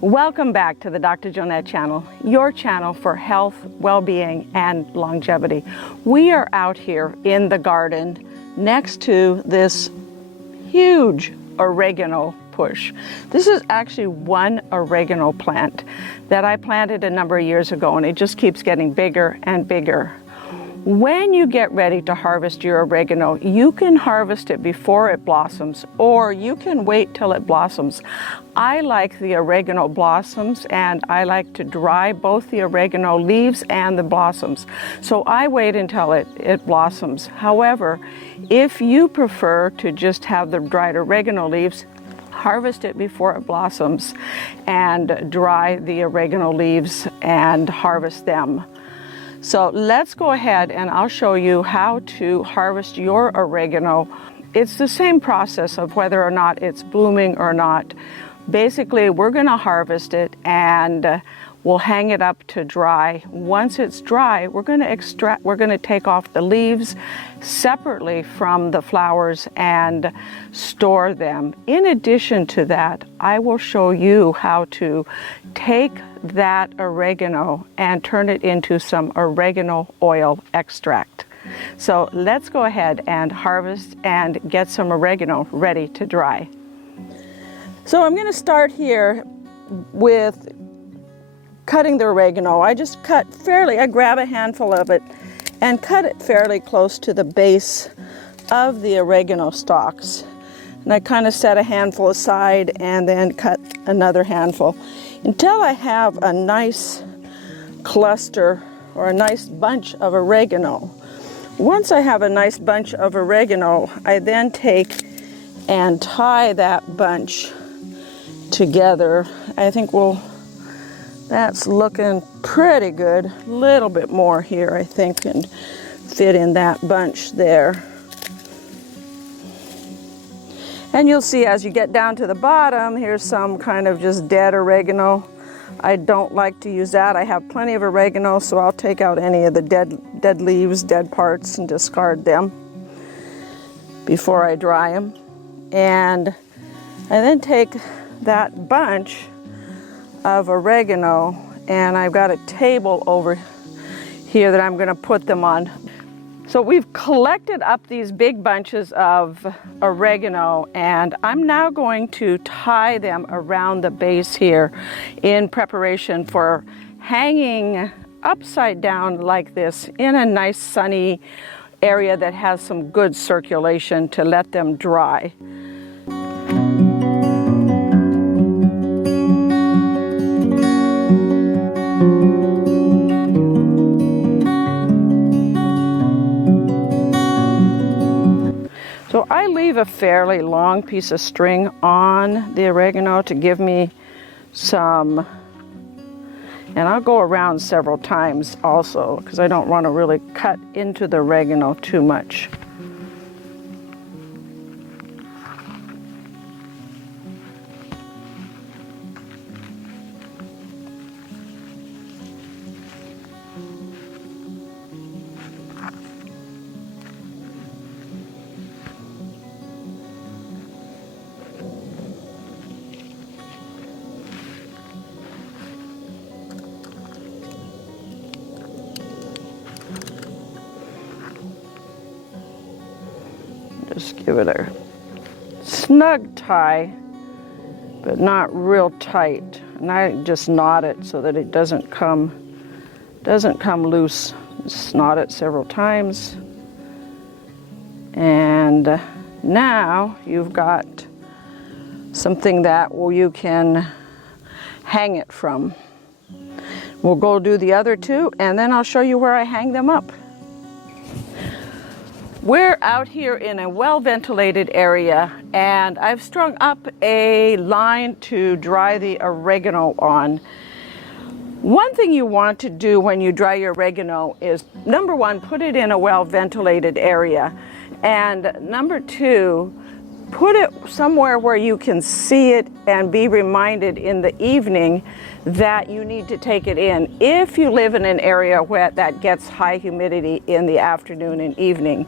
Welcome back to the Dr. Jonette channel, your channel for health, well-being, and longevity. We are out here in the garden next to this huge oregano bush. This is actually one oregano plant that I planted a number of years ago, and it just keeps getting bigger and bigger. When you get ready to harvest your oregano, you can harvest it before it blossoms, or you can wait till it blossoms. I like the oregano blossoms, and I like to dry both the oregano leaves and the blossoms. So I wait until it blossoms. However, if you prefer to just have the dried oregano leaves, harvest it before it blossoms and dry the oregano leaves and harvest them. So let's go ahead and I'll show you how to harvest your oregano. It's the same process of whether or not it's blooming or not. Basically, we're going to harvest it and we'll hang it up to dry. Once it's dry, we're going to take off the leaves separately from the flowers and store them. In addition to that, I will show you how to take that oregano and turn it into some oregano oil extract. So let's go ahead and harvest and get some oregano ready to dry. So I'm going to start here with cutting the oregano. I grab a handful of it and cut it fairly close to the base of the oregano stalks. And I kind of set a handful aside and then cut another handful until I have a nice cluster or a nice bunch of oregano. Once I have a nice bunch of oregano, I then take and tie that bunch together. I think that's looking pretty good. A little bit more here, I think, can fit in that bunch there. And you'll see as you get down to the bottom, here's some kind of just dead oregano. I don't like to use that. I have plenty of oregano, so I'll take out any of the dead leaves, dead parts, and discard them before I dry them. And I then take that bunch of oregano, and I've got a table over here that I'm going to put them on. So we've collected up these big bunches of oregano, and I'm now going to tie them around the base here in preparation for hanging upside down like this in a nice sunny area that has some good circulation to let them dry. So I leave a fairly long piece of string on the oregano to give me some, and I'll go around several times also because I don't want to really cut into the oregano too much. Just give it a snug tie, but not real tight. And I just knot it so that it doesn't come loose. Just knot it several times. And now you've got something that you can hang it from. We'll go do the other two, and then I'll show you where I hang them up. We're out here in a well-ventilated area, and I've strung up a line to dry the oregano on. One thing you want to do when you dry your oregano is, number one, put it in a well-ventilated area, and number two, put it somewhere where you can see it and be reminded in the evening that you need to take it in. If you live in an area where that gets high humidity in the afternoon and evening.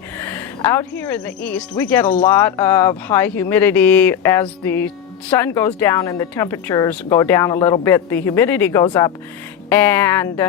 Out here in the east, we get a lot of high humidity as the sun goes down and the temperatures go down a little bit, the humidity goes up, and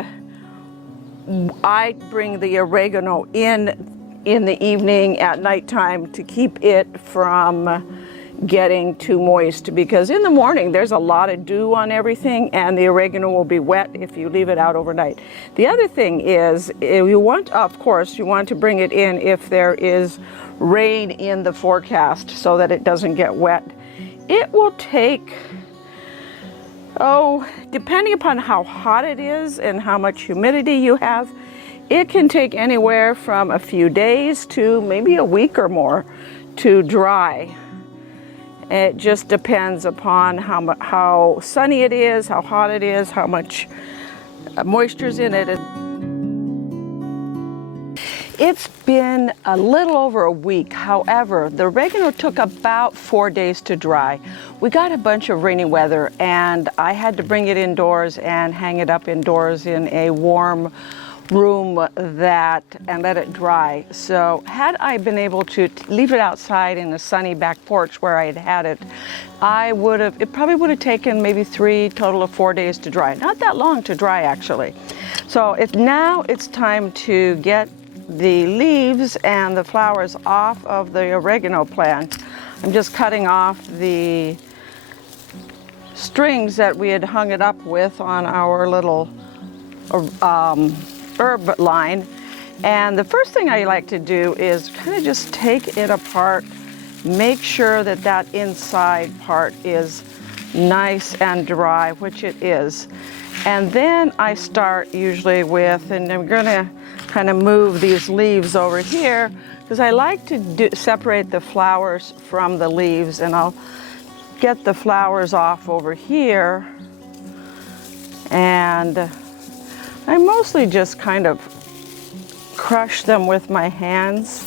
I bring the oregano in the evening at nighttime to keep it from getting too moist, because in the morning there's a lot of dew on everything and the oregano will be wet if you leave it out overnight. The other thing is, you want, of course, you want to bring it in if there is rain in the forecast so that it doesn't get wet. It will take, depending upon how hot it is and how much humidity you have, it can take anywhere from a few days to maybe a week or more to dry. It just depends upon how sunny it is, how hot it is, how much moisture's in it. It's been a little over a week. However, the oregano took about 4 days to dry. We got a bunch of rainy weather and I had to bring it indoors and hang it up indoors in a warm room and let it dry. So had I been able to leave it outside in a sunny back porch where I had it, it probably would have taken maybe 3 total of 4 days to dry. Not that long to dry, actually. So now it's time to get the leaves and the flowers off of the oregano plant. I'm just cutting off the strings that we had hung it up with on our little herb line. And the first thing I like to do is kind of just take it apart, make sure that that inside part is nice and dry, which it is. And then I start usually with, and I'm going to kind of move these leaves over here because I like to separate the flowers from the leaves, and I'll get the flowers off over here. And I mostly just kind of crush them with my hands.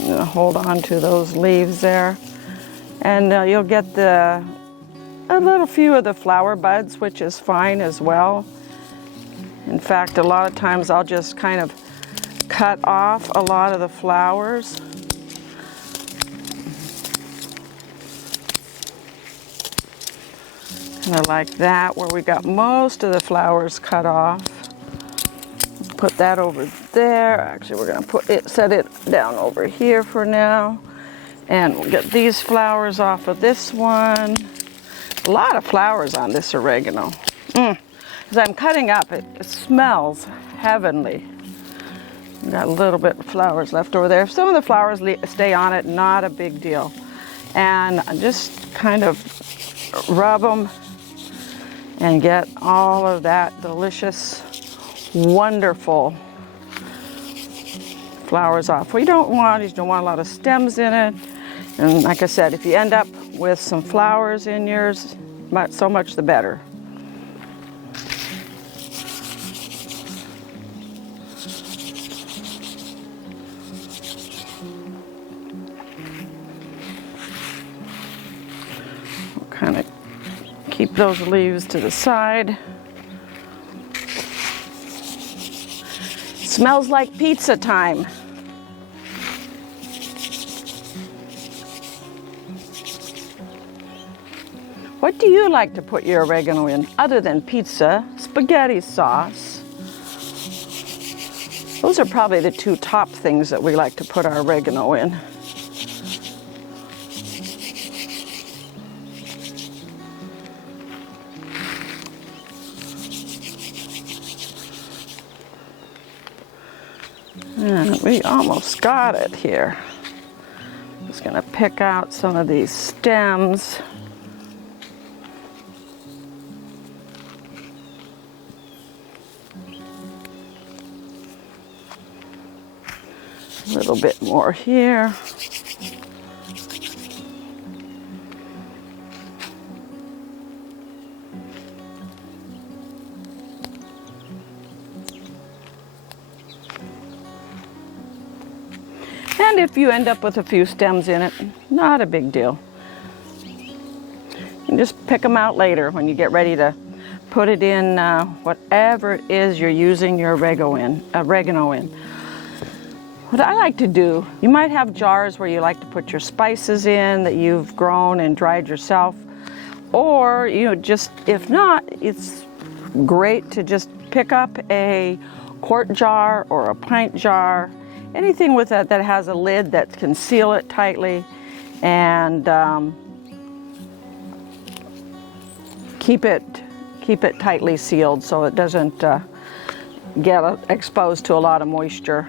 I'm gonna hold on to those leaves there. And you'll get a little few of the flower buds, which is fine as well. In fact, a lot of times I'll just kind of cut off a lot of the flowers. Kind of like that, where we got most of the flowers cut off. Put that over there. Actually, we're going to set it down over here for now. And we'll get these flowers off of this one. A lot of flowers on this oregano. As I'm cutting up, it smells heavenly. Got a little bit of flowers left over there. Some of the flowers stay on it, not a big deal. And just kind of rub them and get all of that delicious, wonderful flowers off. What you don't want is you don't want a lot of stems in it. And like I said, if you end up with some flowers in yours, so much the better. We'll kind of keep those leaves to the side. Smells like pizza time. What do you like to put your oregano in other than pizza, spaghetti sauce? Those are probably the two top things that we like to put our oregano in. And we almost got it here. Just going to pick out some of these stems. A little bit more here. And if you end up with a few stems in it, not a big deal. You can just pick them out later when you get ready to put it in whatever it is you're using your oregano in. What I like to do, you might have jars where you like to put your spices in that you've grown and dried yourself, or just, if not, it's great to just pick up a quart jar or a pint jar, anything with that has a lid that can seal it tightly, and keep it tightly sealed so it doesn't get exposed to a lot of moisture.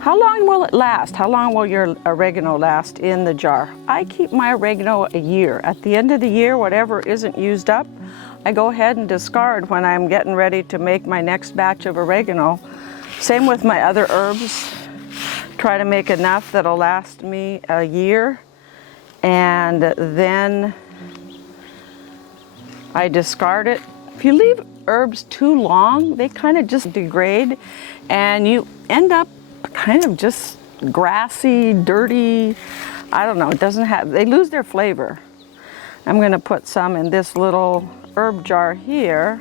How long will it last? How long will your oregano last in the jar? I keep my oregano a year. At the end of the year, whatever isn't used up, I go ahead and discard when I'm getting ready to make my next batch of oregano. Same with my other herbs. Try to make enough that'll last me a year, and then I discard it. If you leave herbs too long, they kind of just degrade, and you end up kind of just grassy, dirty. I don't know, they lose their flavor. I'm gonna put some in this little herb jar here.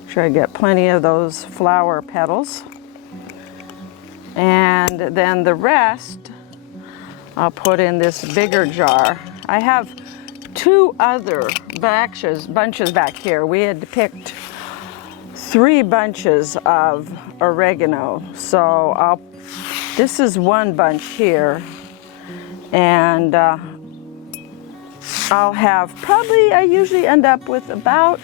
Make sure I get plenty of those flower petals. And then the rest, I'll put in this bigger jar. I have 2 other bunches back here. We had picked 3 bunches of oregano. So this is 1 bunch here. And I'll have I usually end up with about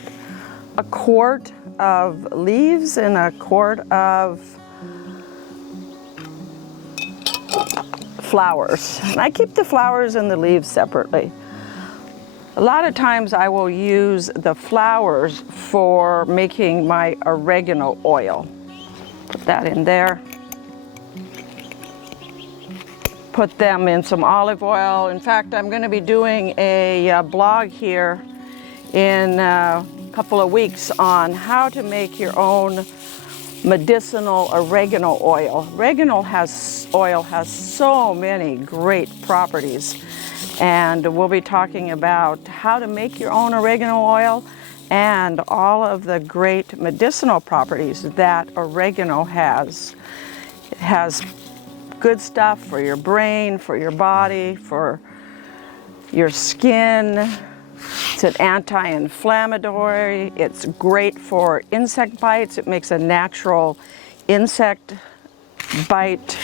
a quart of leaves and a quart of flowers. And I keep the flowers and the leaves separately. A lot of times I will use the flowers for making my oregano oil. Put that in there. Put them in some olive oil. In fact, I'm going to be doing a blog here in a couple of weeks on how to make your own medicinal oregano oil. Oregano oil has so many great properties, and we'll be talking about how to make your own oregano oil and all of the great medicinal properties that oregano has. It has good stuff for your brain, for your body, for your skin. It's an anti-inflammatory. It's great for insect bites. It makes a natural insect bite,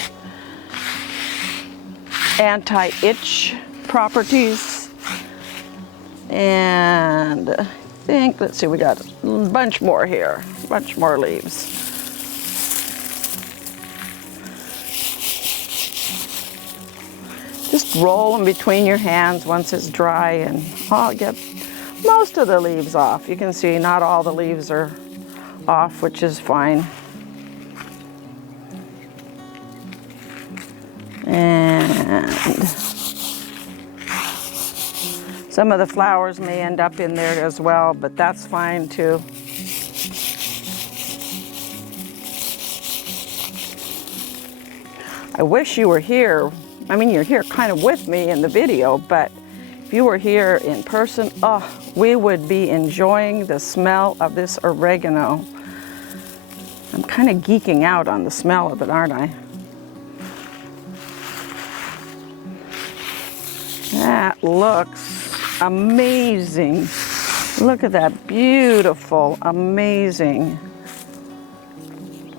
anti-itch properties. And I think, let's see, we got a bunch more here, a bunch more leaves. Just roll them between your hands once it's dry, and I'll get most of the leaves off. You can see not all the leaves are off, which is fine. And some of the flowers may end up in there as well, but that's fine too. I wish you were here. I mean, you're here kind of with me in the video, but if you were here in person, we would be enjoying the smell of this oregano. I'm kind of geeking out on the smell of it, aren't I? That looks amazing. Look at that beautiful, amazing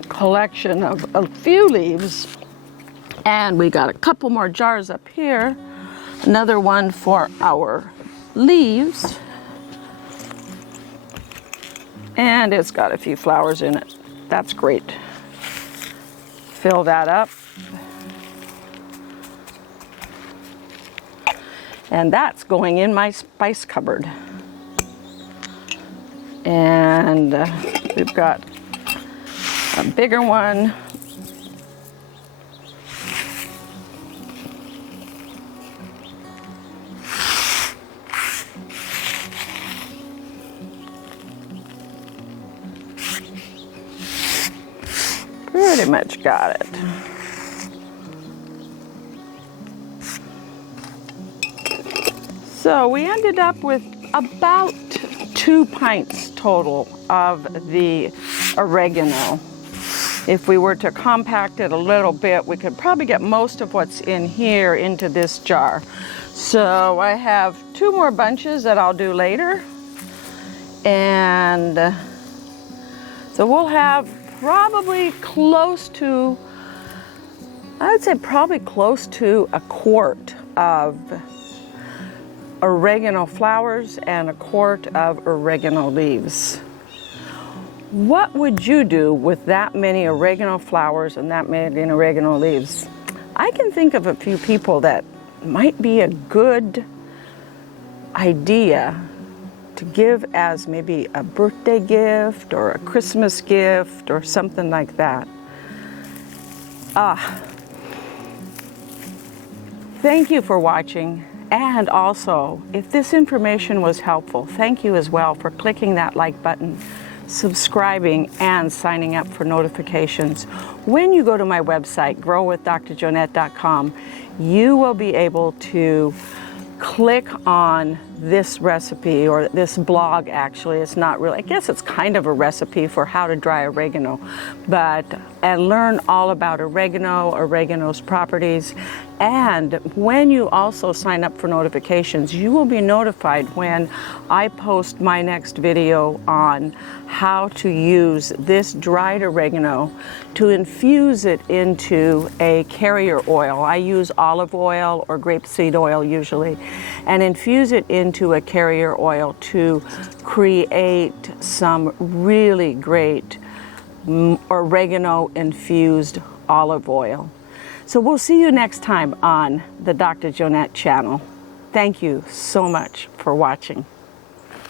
collection of a few leaves. And we got a couple more jars up here. Another one for our leaves. And it's got a few flowers in it. That's great. Fill that up. And that's going in my spice cupboard. And we've got a bigger one. Pretty much got it. So we ended up with about 2 pints total of the oregano. If we were to compact it a little bit, we could probably get most of what's in here into this jar. So I have 2 more bunches that I'll do later. And so we'll have probably close to, I would say probably close to a quart of oregano flowers and a quart of oregano leaves. What would you do with that many oregano flowers and that many oregano leaves? I can think of a few people that might be a good idea to give as maybe a birthday gift or a Christmas gift or something like that. Thank you for watching. And also, if this information was helpful, thank you as well for clicking that like button, subscribing, and signing up for notifications. When you go to my website, growwithdrjonette.com, you will be able to click on this recipe, or this blog actually. It's not really, I guess it's kind of a recipe for how to dry oregano, and learn all about oregano, oregano's properties. And when you also sign up for notifications, you will be notified when I post my next video on how to use this dried oregano to infuse it into a carrier oil. I use olive oil or grapeseed oil usually, and infuse it into a carrier oil to create some really great oregano infused olive oil. So we'll see you next time on the Dr. Jonette channel. Thank you so much for watching.